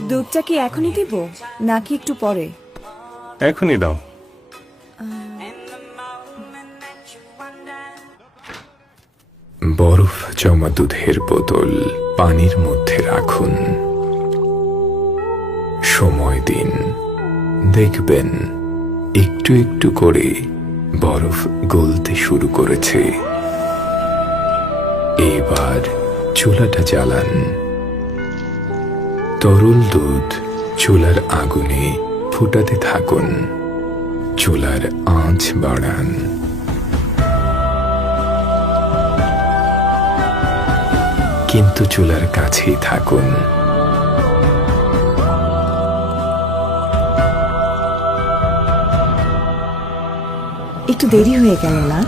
দুধটা কি এখনই দিব নাকি একটু পরে? এখনই দাও। বরফ জমা দুধের বোতল পানির মধ্যে রাখুন, সময় দিন, দেখবেন একটু একটু করে বরফ গলতে শুরু করেছে। এবার চুলাটা জ্বালান, তরল দুধ চুলার আগুনে ফুটাতে থাকুন, চুলার আঁচ বাড়ান। কিন্তু চুলার কাছেই থাকুন। একটু দেরি হয়ে গেল না?